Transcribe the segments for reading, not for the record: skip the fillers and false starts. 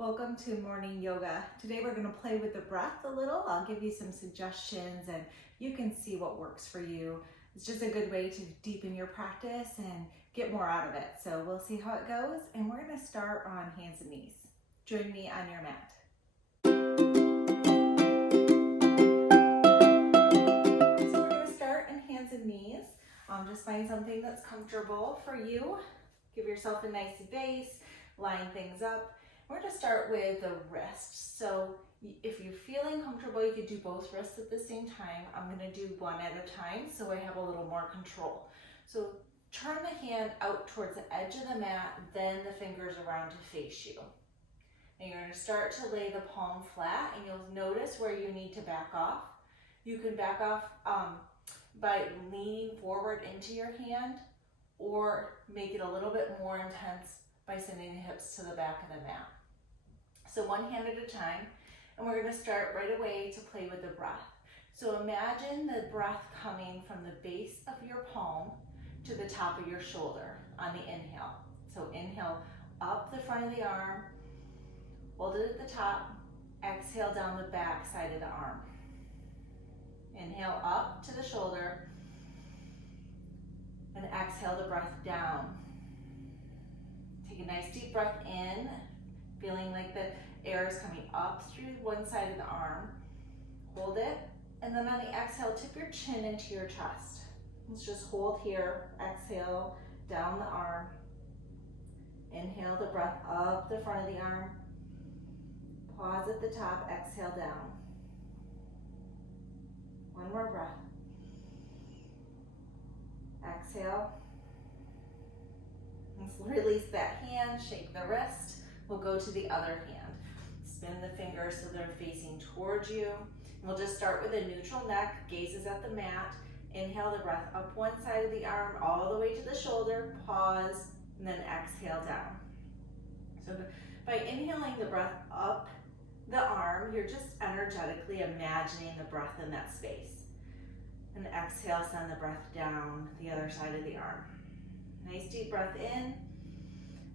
Welcome to morning yoga. Today we're going to play with the breath a little. I'll give you some suggestions and you can see what works for you. It's just a good way to deepen your practice and get more out of it. So we'll see how it goes, and we're going to start on hands and knees. Join me on your mat. So we're going to start in hands and knees. Just find something that's comfortable for you. Give yourself a nice base, line things up. We're going to start with the wrists. So if you're feeling comfortable, you could do both wrists at the same time. I'm going to do one at a time so I have a little more control. So turn the hand out towards the edge of the mat, then the fingers around to face you. And you're going to start to lay the palm flat, and you'll notice where you need to back off. You can back off by leaning forward into your hand, or make it a little bit more intense by sending the hips to the back of the mat. So one hand at a time, and we're going to start right away to play with the breath. So imagine the breath coming from the base of your palm to the top of your shoulder on the inhale. So inhale up the front of the arm, hold it at the top, exhale down the back side of the arm. Inhale up to the shoulder, and exhale the breath down. Take a nice deep breath in, feeling like the air is coming up through one side of the arm. Hold it, and then on the exhale, tip your chin into your chest. Let's just hold here, exhale down the arm. Inhale the breath up the front of the arm. Pause at the top, exhale down. One more breath. Exhale. Let's release that hand, shake the wrist. We'll go to the other hand. Spin the fingers so they're facing towards you. We'll just start with a neutral neck, gazes at the mat. Inhale the breath up one side of the arm, all the way to the shoulder. Pause, and then exhale down. So by inhaling the breath up the arm, you're just energetically imagining the breath in that space. And exhale, send the breath down the other side of the arm. Nice deep breath in.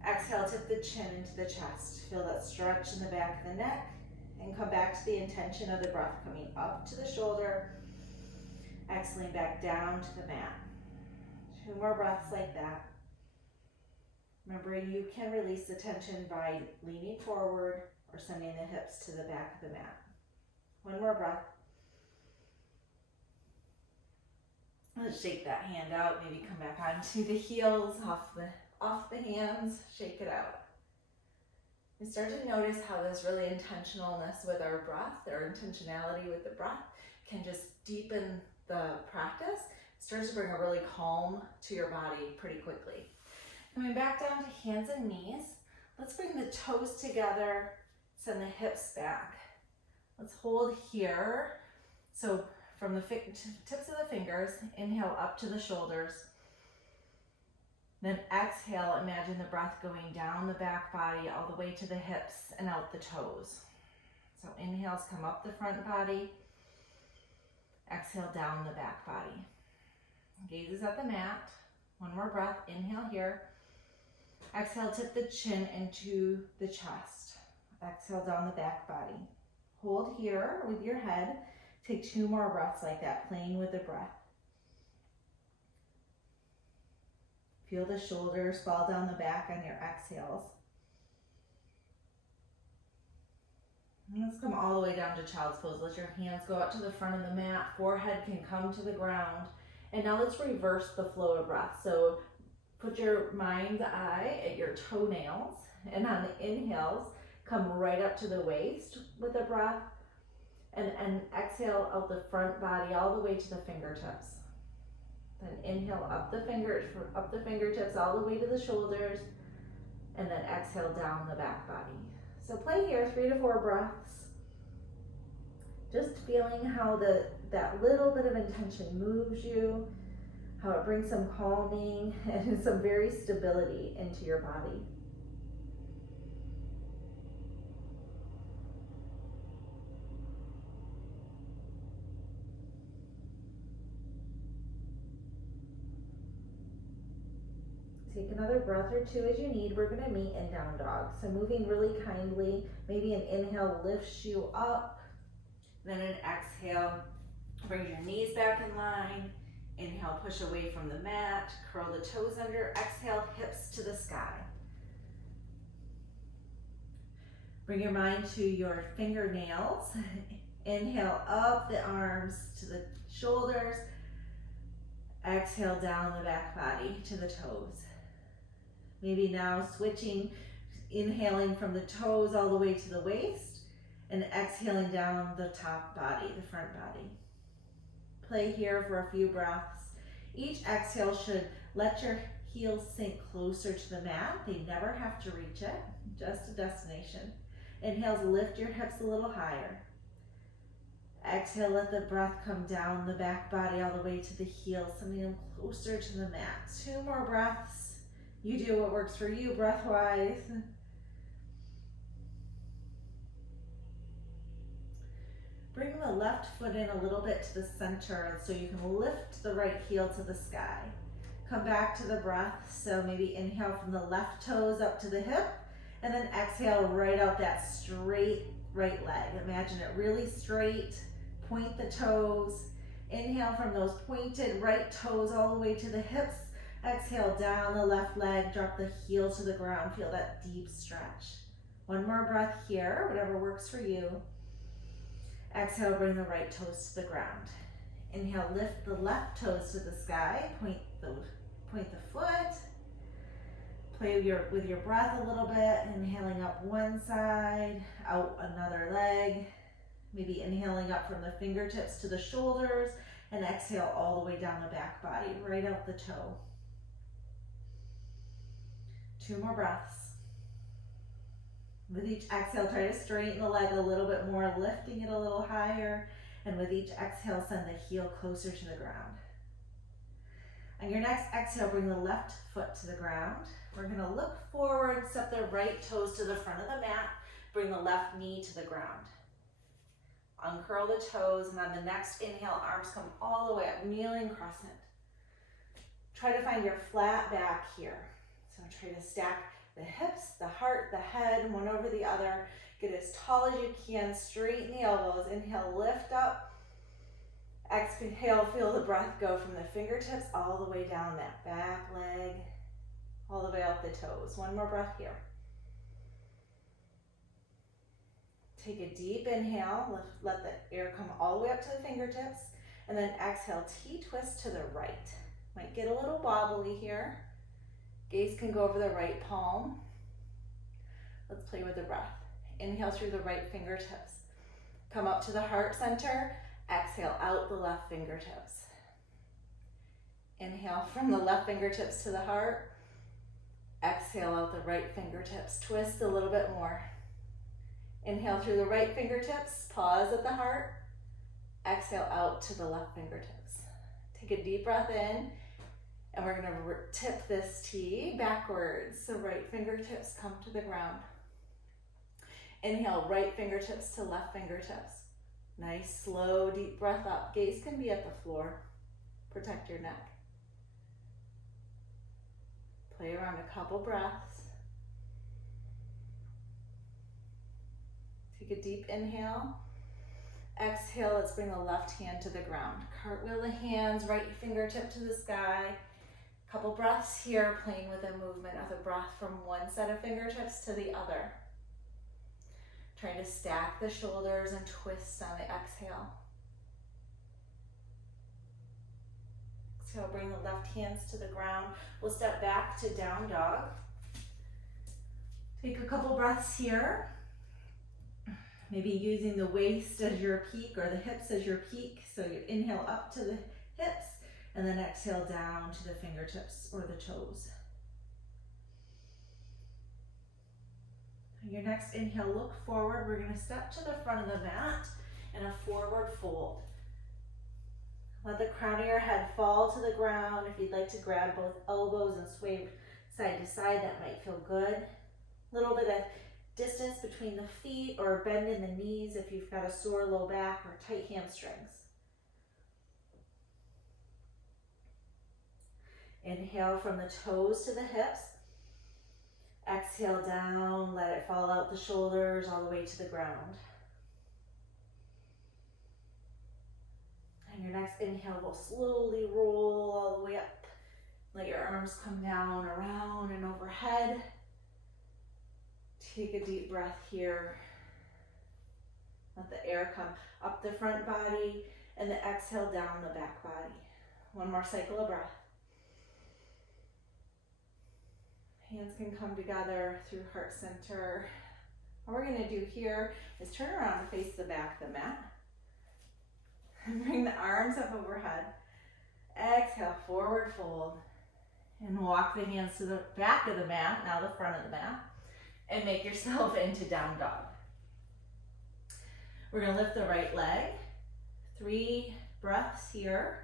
Exhale, tip the chin into the chest. Feel that stretch in the back of the neck, and come back to the intention of the breath coming up to the shoulder. Exhaling back down to the mat. 2 more breaths like that. Remembering you can release the tension by leaning forward or sending the hips to the back of the mat. 1 more breath. Let's shake that hand out, maybe come back onto the heels, off the hands, shake it out. And start to notice how this really intentionalness with our breath, our intentionality with the breath, can just deepen the practice. It starts to bring a really calm to your body pretty quickly. Coming back down to hands and knees, let's bring the toes together, send the hips back. Let's hold here. So from the tips of the fingers, inhale up to the shoulders. Then exhale, imagine the breath going down the back body all the way to the hips and out the toes. So inhales come up the front body. Exhale down the back body. Gazes at the mat. 1 more breath. Inhale here. Exhale, tip the chin into the chest. Exhale down the back body. Hold here with your head. Take 2 more breaths like that, playing with the breath. Feel the shoulders fall down the back on your exhales. And let's come all the way down to child's pose. Let your hands go out to the front of the mat. Forehead can come to the ground. And now let's reverse the flow of breath. So put your mind's eye at your toenails. And on the inhales, come right up to the waist with the breath. And exhale out the front body all the way to the fingertips. Then inhale up the fingertips all the way to the shoulders, and then exhale down the back body. So play here 3 to 4 breaths. Just feeling how that little bit of intention moves you, how it brings some calming and some very stability into your body. Take another breath or two as you need. We're gonna meet in down dog. So moving really kindly, maybe an inhale lifts you up, then an exhale, bring your knees back in line. Inhale, push away from the mat, curl the toes under, exhale, hips to the sky. Bring your mind to your fingernails. Inhale up the arms to the shoulders. Exhale down the back body to the toes. Maybe now switching, inhaling from the toes all the way to the waist and exhaling down the top body, the front body. Play here for a few breaths. Each exhale should let your heels sink closer to the mat. They never have to reach it, just a destination. Inhales, lift your hips a little higher. Exhale, let the breath come down the back body all the way to the heels, sending them closer to the mat. 2 more breaths. You do what works for you breath-wise. Bring the left foot in a little bit to the center so you can lift the right heel to the sky. Come back to the breath. So maybe inhale from the left toes up to the hip, and then exhale right out that straight right leg. Imagine it really straight. Point the toes. Inhale from those pointed right toes all the way to the hips. Exhale down the left leg, drop the heel to the ground. Feel that deep stretch. 1 more breath here, whatever works for you. Exhale, bring the right toes to the ground. Inhale, lift the left toes to the sky. Point the foot. Play with your breath a little bit. Inhaling up one side, out another leg. Maybe inhaling up from the fingertips to the shoulders, and exhale all the way down the back body, right out the toe. 2 more breaths. With each exhale, try to straighten the leg a little bit more, lifting it a little higher. And with each exhale, send the heel closer to the ground. On your next exhale, bring the left foot to the ground. We're gonna look forward, step the right toes to the front of the mat, bring the left knee to the ground. Uncurl the toes, and on the next inhale, arms come all the way up, kneeling crescent. Try to find your flat back here. So try to stack the hips, the heart, the head, one over the other. Get as tall as you can, straighten the elbows. Inhale, lift up. Exhale, feel the breath go from the fingertips all the way down that back leg, all the way out the toes. 1 more breath here. Take a deep inhale, let the air come all the way up to the fingertips, and then exhale, T-twist to the right. Might get a little wobbly here. Gaze can go over the right palm. Let's play with the breath. Inhale through the right fingertips. Come up to the heart center. Exhale out the left fingertips. Inhale from the left fingertips to the heart. Exhale out the right fingertips. Twist a little bit more. Inhale through the right fingertips. Pause at the heart. Exhale out to the left fingertips. Take a deep breath in. And we're gonna tip this T backwards. So right fingertips come to the ground. Inhale, right fingertips to left fingertips. Nice, slow, deep breath up. Gaze can be at the floor. Protect your neck. Play around a couple breaths. Take a deep inhale. Exhale, let's bring the left hand to the ground. Cartwheel the hands, right fingertip to the sky. Couple breaths here, playing with the movement of the breath from one set of fingertips to the other. Trying to stack the shoulders and twist on the exhale. Exhale, bring the left hands to the ground. We'll step back to down dog. Take a couple breaths here. Maybe using the waist as your peak or the hips as your peak. So you inhale up to the hips and then exhale down to the fingertips or the toes. On your next inhale, look forward. We're gonna step to the front of the mat in a forward fold. Let the crown of your head fall to the ground. If you'd like to grab both elbows and sway side to side, that might feel good. A little bit of distance between the feet or bend in the knees if you've got a sore low back or tight hamstrings. Inhale from the toes to the hips. Exhale down, let it fall out the shoulders all the way to the ground. And your next inhale will slowly roll all the way up. Let your arms come down, around and overhead. Take a deep breath here. Let the air come up the front body and the exhale down the back body. One more cycle of breath. Hands can come together through heart center. What we're gonna do here is turn around and face the back of the mat. Bring the arms up overhead. Exhale, forward fold. And walk the hands to the back of the mat, now the front of the mat. And make yourself into down dog. We're gonna lift the right leg. 3 breaths here.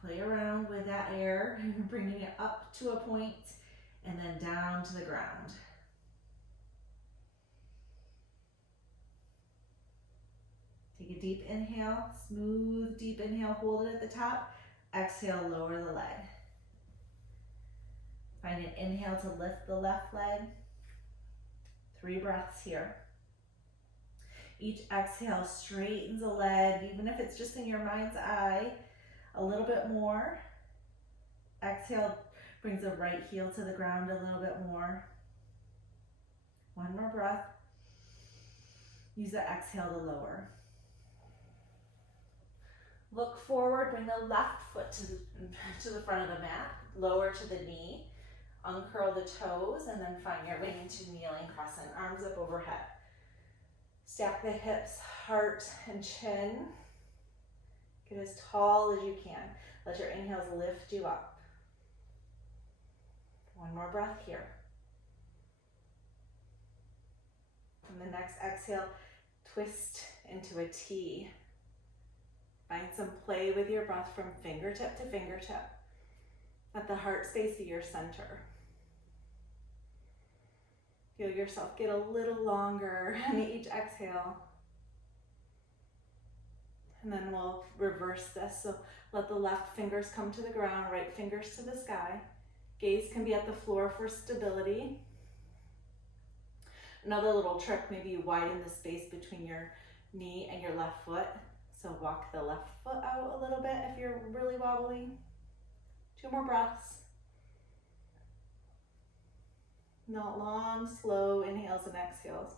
Play around with that air, bringing it up to a point and then down to the ground. Take a deep inhale, smooth, deep inhale, hold it at the top. Exhale, lower the leg. Find an inhale to lift the left leg. 3 breaths here. Each exhale straightens the leg, even if it's just in your mind's eye. A little bit more. Exhale brings the right heel to the ground a little bit more. 1 more breath. Use the exhale to lower. Look forward, bring the left foot to the front of the mat. Lower to the knee. Uncurl the toes and then find your way into kneeling crescent. Arms up overhead. Stack the hips, heart and chin. Get as tall as you can. Let your inhales lift you up. 1 more breath here. And the next exhale, twist into a T. Find some play with your breath from fingertip to fingertip. Let the heart stay to your center. Feel yourself get a little longer on each exhale. And then we'll reverse this. So let the left fingers come to the ground, right fingers to the sky. Gaze can be at the floor for stability. Another little trick, maybe you widen the space between your knee and your left foot. So walk the left foot out a little bit if you're really wobbly. 2 more breaths. Not long, slow inhales and exhales.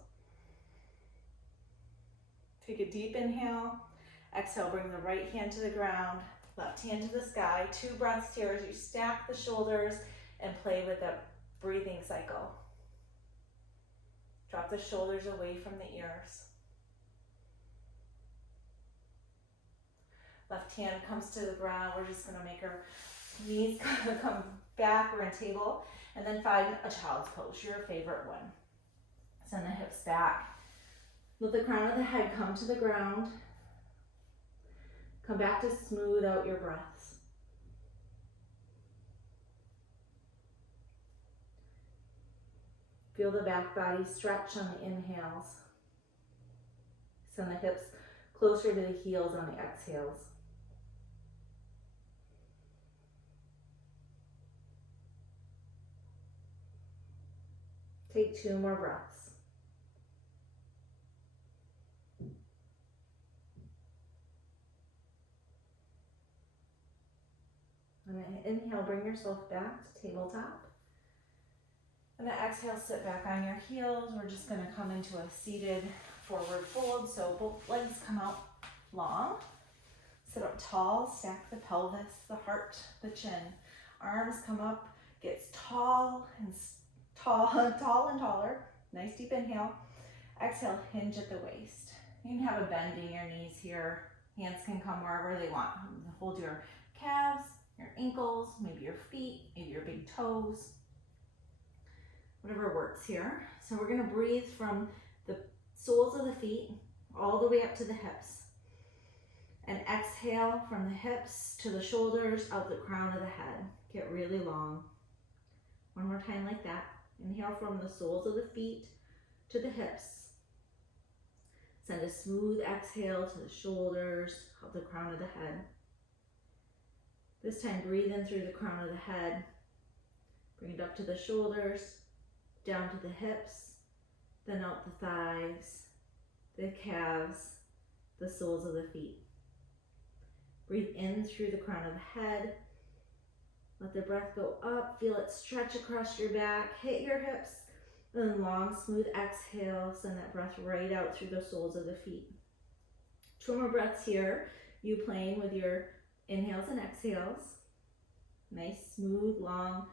Take a deep inhale. Exhale, bring the right hand to the ground, left hand to the sky. 2 breaths here as you stack the shoulders and play with that breathing cycle. Drop the shoulders away from the ears. Left hand comes to the ground. We're just gonna make our knees come back. We're in table. And then find a child's pose, your favorite one. Send the hips back. Let the crown of the head come to the ground. Come back to smooth out your breaths. Feel the back body stretch on the inhales. Send the hips closer to the heels on the exhales. Take 2 more breaths. And inhale, bring yourself back to tabletop. And then exhale, sit back on your heels. We're just gonna come into a seated forward fold. So both legs come out long. Sit up tall, stack the pelvis, the heart, the chin. Arms come up, gets tall and tall and taller. Nice deep inhale. Exhale, hinge at the waist. You can have a bend in your knees here. Hands can come wherever they want. Hold your calves, your ankles, maybe your feet, maybe your big toes. Whatever works here. So we're gonna breathe from the soles of the feet all the way up to the hips. And exhale from the hips to the shoulders, out the crown of the head. Get really long. 1 more time like that. Inhale from the soles of the feet to the hips. Send a smooth exhale to the shoulders, out the crown of the head. This time, breathe in through the crown of the head. Bring it up to the shoulders, down to the hips, then out the thighs, the calves, the soles of the feet. Breathe in through the crown of the head. Let the breath go up. Feel it stretch across your back. Hit your hips. Then long, smooth exhale. Send that breath right out through the soles of the feet. 2 more breaths here. You playing with your inhales and exhales. Nice, smooth, long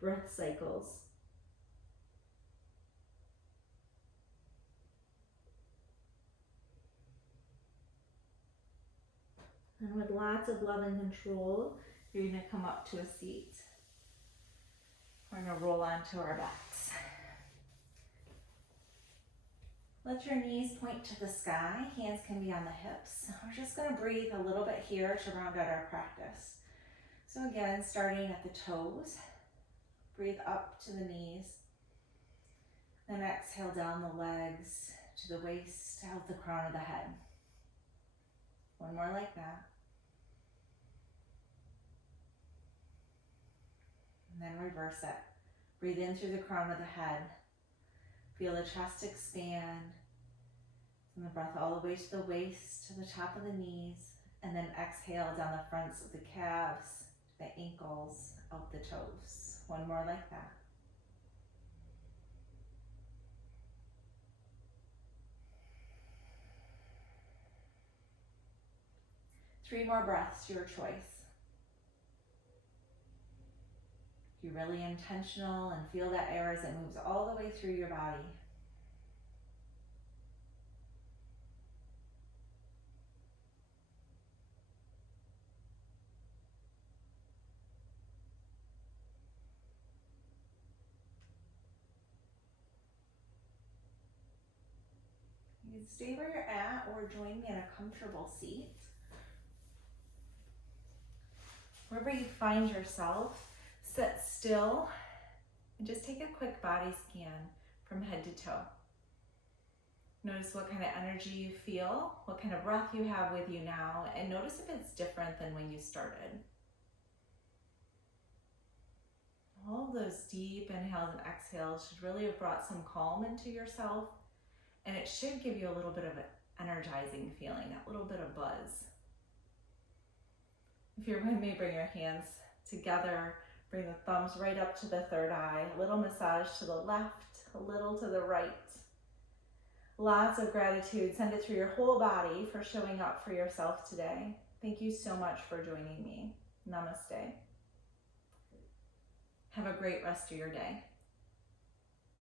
breath cycles. And with lots of love and control, you're going to come up to a seat. We're going to roll onto our backs. Let your knees point to the sky. Hands can be on the hips. We're just going to breathe a little bit here to round out our practice. So again, starting at the toes, breathe up to the knees. Then exhale down the legs to the waist, out the crown of the head. One more like that. And then reverse it. Breathe in through the crown of the head. Feel the chest expand. Send the breath all the way to the waist, to the top of the knees. And then exhale down the fronts of the calves, the ankles, out the toes. One more like that. Three more breaths, your choice. Be really intentional and feel that air as it moves all the way through your body. You can stay where you're at or join me in a comfortable seat. Wherever you find yourself, sit still and just take a quick body scan from head to toe. Notice what kind of energy you feel, what kind of breath you have with you now, and notice if it's different than when you started. All those deep inhales and exhales should really have brought some calm into yourself, and it should give you a little bit of an energizing feeling, that little bit of buzz. If you're with me, bring your hands together, bring the thumbs right up to the third eye, a little massage to the left, a little to the right. Lots of gratitude. Send it through your whole body for showing up for yourself today. Thank you so much for joining me. Namaste. Have a great rest of your day.